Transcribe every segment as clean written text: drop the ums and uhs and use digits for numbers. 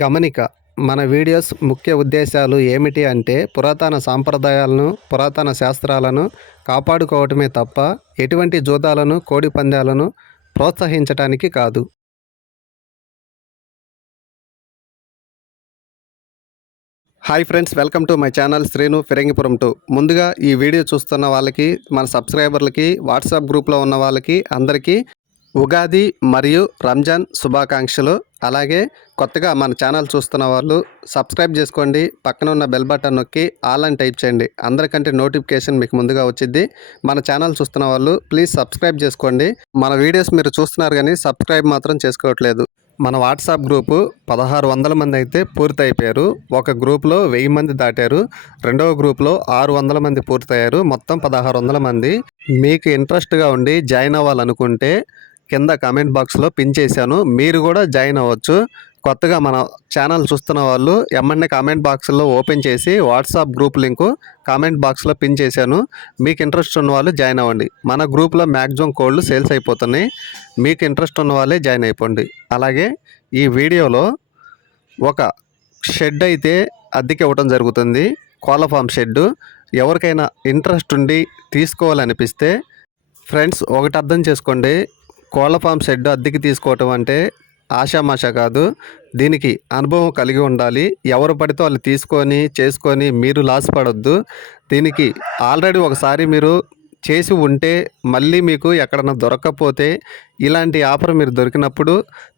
గమనిక మన వీడియోస్ ముఖ్య ఉద్దేశాలు ఏమిటి అంటే పురాతన సాంప్రదాయాలను పురాతన శాస్త్రాలను కాపాడుకోవటమే తప్ప ఎటువంటి జూదాలను కోడి పందాలను ప్రోత్సహించటానికి కాదు. Hi friends, welcome to my channel Srinu Phirangipuram 2. ముందుగా ఈ వీడియో చూస్తున్న వాళ్ళకి, మన సబ్స్క్రైబర్లకి, వాట్సాప్ గ్రూప్లో ఉన్న వాళ్ళకి అందరికీ ఉగాది మరియు రంజాన్ శుభాకాంక్షలు. అలాగే కొత్తగా మన ఛానల్ చూస్తున్న వాళ్ళు సబ్స్క్రైబ్ చేసుకోండి, పక్కన ఉన్న బెల్ బటన్ నొక్కి ఆల్ అని టైప్ చేయండి. అందరికంటే నోటిఫికేషన్ మీకు ముందుగా వచ్చింది. మన ఛానల్ చూస్తున్న వాళ్ళు ప్లీజ్ సబ్స్క్రైబ్ చేసుకోండి. మన వీడియోస్ మీరు చూస్తున్నారు కానీ సబ్స్క్రైబ్ మాత్రం చేసుకోవట్లేదు. మన వాట్సాప్ గ్రూపు 1600 మంది అయితే పూర్తి అయిపోయారు. ఒక గ్రూప్లో 1000 మంది దాటారు. రెండవ గ్రూప్లో 600 మంది పూర్తయ్యారు. మొత్తం 1600 మంది. మీకు ఇంట్రెస్ట్గా ఉండి జాయిన్ అవ్వాలనుకుంటే కింద కామెంట్ బాక్స్లో పిన్ చేశాను, మీరు కూడా జాయిన్ అవ్వచ్చు. కొత్తగా మన ఛానల్ చూస్తున్న వాళ్ళు ఎమ్మన్నే కామెంట్ బాక్స్లో ఓపెన్ చేసి వాట్సాప్ గ్రూప్ లింకు కామెంట్ బాక్స్లో పిన్ చేశాను. మీకు ఇంట్రెస్ట్ ఉన్న వాళ్ళు జాయిన్ అవ్వండి. మన గ్రూప్లో మ్యాక్సిమం కోడ్లు సేల్స్ అయిపోతున్నాయి. మీకు ఇంట్రెస్ట్ ఉన్న వాళ్ళే జాయిన్ అయిపోండి. అలాగే ఈ వీడియోలో ఒక షెడ్ అయితే అద్దెకి ఇవ్వటం జరుగుతుంది, కోళ్ళ ఫామ్ షెడ్డు. ఎవరికైనా ఇంట్రెస్ట్ ఉండి తీసుకోవాలనిపిస్తే ఫ్రెండ్స్ ఒకటి అర్థం చేసుకోండి, కోళ్ళ ఫామ్ షెడ్ అద్దెకి తీసుకోవటం అంటే ఆషామాషా కాదు. దీనికి అనుభవం కలిగి ఉండాలి. ఎవరు పడితే వాళ్ళు చేసుకొని మీరు లాస్ పడొద్దు. దీనికి ఆల్రెడీ ఒకసారి మీరు చేసి ఉంటే మళ్ళీ మీకు ఎక్కడన్నా దొరకకపోతే ఇలాంటి ఆఫర్ మీరు దొరికినప్పుడు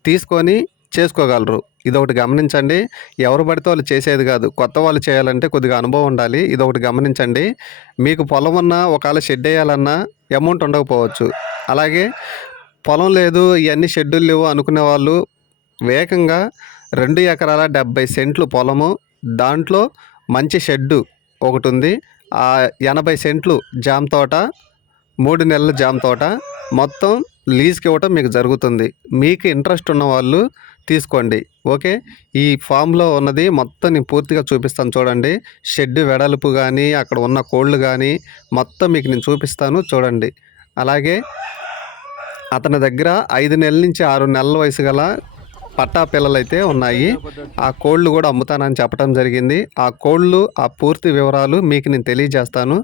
తీసుకొని చేసుకోగలరు. ఇదొకటి గమనించండి. ఎవరు పడితే వాళ్ళు చేసేది కాదు, కొత్త వాళ్ళు చేయాలంటే కొద్దిగా అనుభవం ఉండాలి. ఇదొకటి గమనించండి. మీకు పొలం ఉన్నా ఒకవేళ షెడ్ వేయాలన్నా అమౌంట్ ఉండకపోవచ్చు. అలాగే పొలం లేదు, ఇవన్నీ షెడ్యూల్ లేవు అనుకునే వాళ్ళు వేగంగా 2 ఎకరాల 70 సెంట్లు పొలము, దాంట్లో మంచి షెడ్డు ఒకటి ఉంది. 80 సెంట్లు జామ తోట, 3 నెలల జామ తోట మొత్తం లీజ్కి ఇవ్వటం మీకు జరుగుతుంది. మీకు ఇంట్రెస్ట్ ఉన్న వాళ్ళు తీసుకోండి. ఓకే, ఈ ఫామ్లో ఉన్నది మొత్తం నేను పూర్తిగా చూపిస్తాను చూడండి. షెడ్ వెడల్పు కానీ అక్కడ ఉన్న కోళ్ళు కానీ మొత్తం మీకు నేను చూపిస్తాను చూడండి. అలాగే అతని దగ్గర 5 నెలల నుంచి 6 నెలల వయసు గల పట్టా పిల్లలు అయితే ఉన్నాయి. ఆ కోళ్ళు కూడా అమ్ముతానని చెప్పడం జరిగింది. ఆ కోళ్ళు ఆ పూర్తి వివరాలు మీకు నేను తెలియజేస్తాను.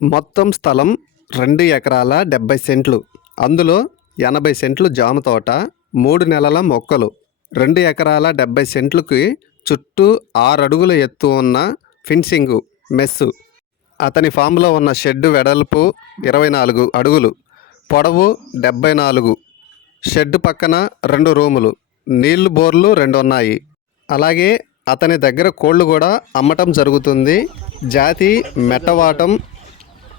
మొత్తం స్థలం 2 ఎకరాల 70 సెంట్లు, అందులో 80 సెంట్లు జామ తోట, 3 నెలల మొక్కలు, 2 ఎకరాల 70 సెంట్లకి చుట్టూ 6 అడుగుల ఎత్తు ఉన్న ఫిన్సింగు మెస్సు. అతని ఫామ్లో ఉన్న షెడ్డు వెడల్పు 24 అడుగులు, పొడవు 74. షెడ్ పక్కన 2 రూములు, నీళ్లు బోర్లు 2 ఉన్నాయి. అలాగే అతని దగ్గర కోళ్ళు కూడా అమ్మటం జరుగుతుంది. జాతి మెట్టవాటం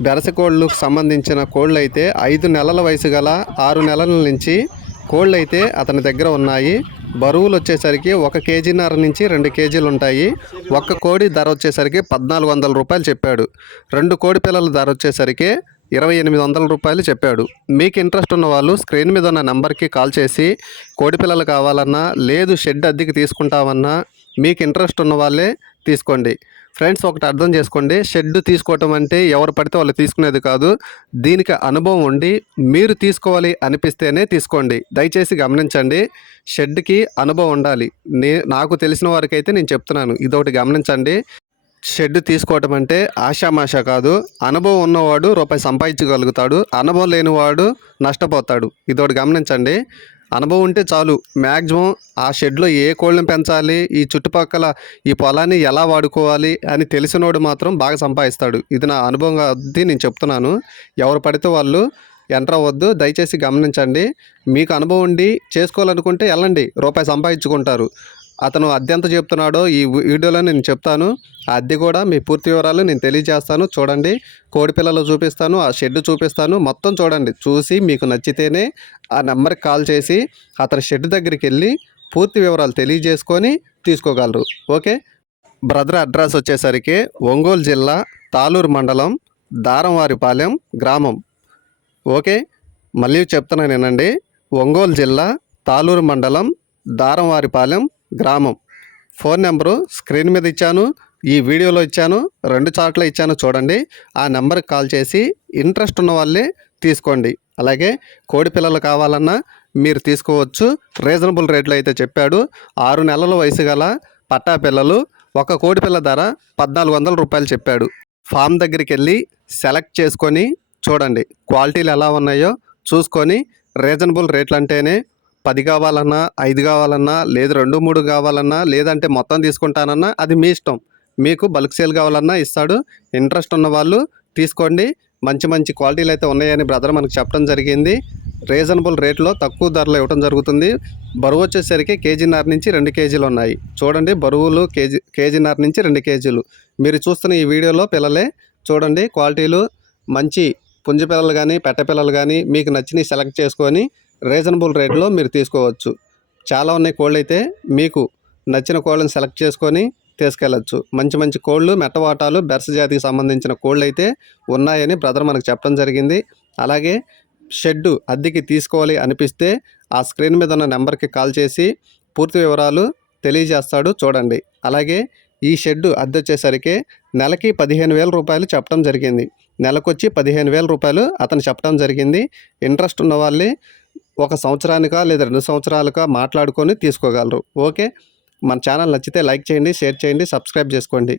బెరసకోళ్ళకు సంబంధించిన కోళ్ళు అయితే 5 నెలల వయసు గల 6 నెలల నుంచి కోళ్ళు అయితే అతని దగ్గర ఉన్నాయి. బరువులు వచ్చేసరికి 1 కేజీన్నర నుంచి 2 కేజీలు ఉంటాయి. ఒక్క కోడి ధర వచ్చేసరికి 1400 రూపాయలు చెప్పాడు. 2 కోడి పిల్లల ధర వచ్చేసరికి 2800 రూపాయలు చెప్పాడు. మీకు ఇంట్రెస్ట్ ఉన్న వాళ్ళు స్క్రీన్ మీద ఉన్న నెంబర్కి కాల్ చేసి కోడి పిల్లలు కావాలన్నా లేదు షెడ్ అద్దెకి తీసుకుంటామన్నా మీకు ఇంట్రెస్ట్ ఉన్న వాళ్ళే తీసుకోండి. ఫ్రెండ్స్ ఒకటి అర్థం చేసుకోండి, షెడ్ తీసుకోవటం అంటే ఎవరు పడితే వాళ్ళు తీసుకునేది కాదు. దీనికి అనుభవం ఉండి మీరు తీసుకోవాలి అనిపిస్తేనే తీసుకోండి. దయచేసి గమనించండి, షెడ్కి అనుభవం ఉండాలి. నాకు తెలిసిన వారికైతే నేను చెప్తున్నాను, ఇదొకటి గమనించండి. షెడ్ తీసుకోవటం అంటే ఆషామాషా కాదు. అనుభవం ఉన్నవాడు రూపాయి సంపాదించగలుగుతాడు, అనుభవం లేనివాడు నష్టపోతాడు. ఇదొకటి గమనించండి. అనుభవం ఉంటే చాలు. మ్యాక్సిమం ఆ షెడ్లో ఏ కోళ్ళని పెంచాలి, ఈ చుట్టుపక్కల ఈ పొలాన్ని ఎలా వాడుకోవాలి అని తెలిసినోడు మాత్రం బాగా సంపాదిస్తాడు. ఇది నా అనుభవంగా నేను చెప్తున్నాను. ఎవరు పడితే వాళ్ళు ఎంటర్ అవ్వద్దు. దయచేసి గమనించండి. మీకు అనుభవం ఉండి చేసుకోవాలనుకుంటే వెళ్ళండి, రూపాయి సంపాదించుకుంటారు. అతను అద్దె ఎంత చెప్తున్నాడో ఈ వీడియోలో నేను చెప్తాను. ఆ అద్దె కూడా మీ పూర్తి వివరాలు నేను తెలియజేస్తాను. చూడండి, కోడి పిల్లలు చూపిస్తాను, ఆ షెడ్ చూపిస్తాను, మొత్తం చూడండి. చూసి మీకు నచ్చితేనే ఆ నెంబర్కి కాల్ చేసి అతని షెడ్ దగ్గరికి వెళ్ళి పూర్తి వివరాలు తెలియజేసుకొని తీసుకోగలరు. ఓకే, బ్రదర్ అడ్రస్ వచ్చేసరికి ఒంగోలు జిల్లా తాళూరు మండలం దారంవారిపాలెం గ్రామం. ఓకే, మళ్ళీ చెప్తున్నాను వినండి. ఒంగోలు జిల్లా తాళూరు మండలం దారంవారిపాలెం గ్రామం. ఫోన్ నెంబరు స్క్రీన్ మీద ఇచ్చాను, ఈ వీడియోలో ఇచ్చాను, 2 చోట్ల ఇచ్చాను చూడండి. ఆ నెంబర్కి కాల్ చేసి ఇంట్రెస్ట్ ఉన్న వాళ్ళే తీసుకోండి. అలాగే కోడి పిల్లలు కావాలన్నా మీరు తీసుకోవచ్చు. రీజనబుల్ రేట్లో అయితే చెప్పాడు. 6 నెలల వయసు గల పట్టా పిల్లలు ఒక కోడి పిల్ల ధర 1,400 రూపాయలు చెప్పాడు. ఫామ్ దగ్గరికి వెళ్ళి సెలెక్ట్ చేసుకొని చూడండి, క్వాలిటీలు ఎలా ఉన్నాయో చూసుకొని రీజనబుల్ రేట్లు అంటేనే 10 కావాలన్నా, 5 కావాలన్నా, లేదు 2, 3 కావాలన్నా, లేదంటే మొత్తం తీసుకుంటానన్నా అది మీ ఇష్టం. మీకు బల్క్ సేల్ కావాలన్నా ఇస్తాడు. ఇంట్రెస్ట్ ఉన్న వాళ్ళు తీసుకోండి. మంచి మంచి క్వాలిటీలు అయితే ఉన్నాయని బ్రదర్ మనకు చెప్పడం జరిగింది. రీజనబుల్ రేట్లో తక్కువ ధరలో ఇవ్వడం జరుగుతుంది. బరువు వచ్చేసరికి కేజీన్నర నుంచి 2 కేజీలు ఉన్నాయి. చూడండి, బరువులు కేజీన్నర నుంచి 2 కేజీలు. మీరు చూస్తున్న ఈ వీడియోలో పిల్లలే చూడండి, క్వాలిటీలు మంచి పుంజ పిల్లలు కానీ పెట్ట పిల్లలు కానీ మీకు నచ్చినవి సెలెక్ట్ చేసుకొని రీజనబుల్ రేట్లో మీరు తీసుకోవచ్చు. చాలా ఉన్నాయి కోళ్ళు అయితే, మీకు నచ్చిన కోళ్ళని సెలెక్ట్ చేసుకొని తీసుకెళ్ళచ్చు. మంచి మంచి కోళ్ళు, మెట్టవాటాలు, బెర్స జాతికి సంబంధించిన కోళ్ళు అయితే ఉన్నాయని బ్రదర్ మనకు చెప్పడం జరిగింది. అలాగే షెడ్డు అద్దెకి తీసుకోవాలి అనిపిస్తే ఆ స్క్రీన్ మీద ఉన్న నెంబర్కి కాల్ చేసి పూర్తి వివరాలు తెలియజేస్తాడు చూడండి. అలాగే ఈ షెడ్డు అద్దె వచ్చేసరికి నెలకి 15,000 రూపాయలు చెప్పడం జరిగింది. నెలకొచ్చి 15,000 రూపాయలు అతను చెప్పడం జరిగింది. ఇంట్రెస్ట్ ఉన్న వాళ్ళే 1 సంవత్సరానికా లేదా 2 సంవత్సరాలుగా మాట్లాడుకొని తీసుకోగలరు. ఓకే, మన ఛానల్ నచ్చితే లైక్ చేయండి, షేర్ చేయండి, సబ్స్క్రైబ్ చేసుకోండి.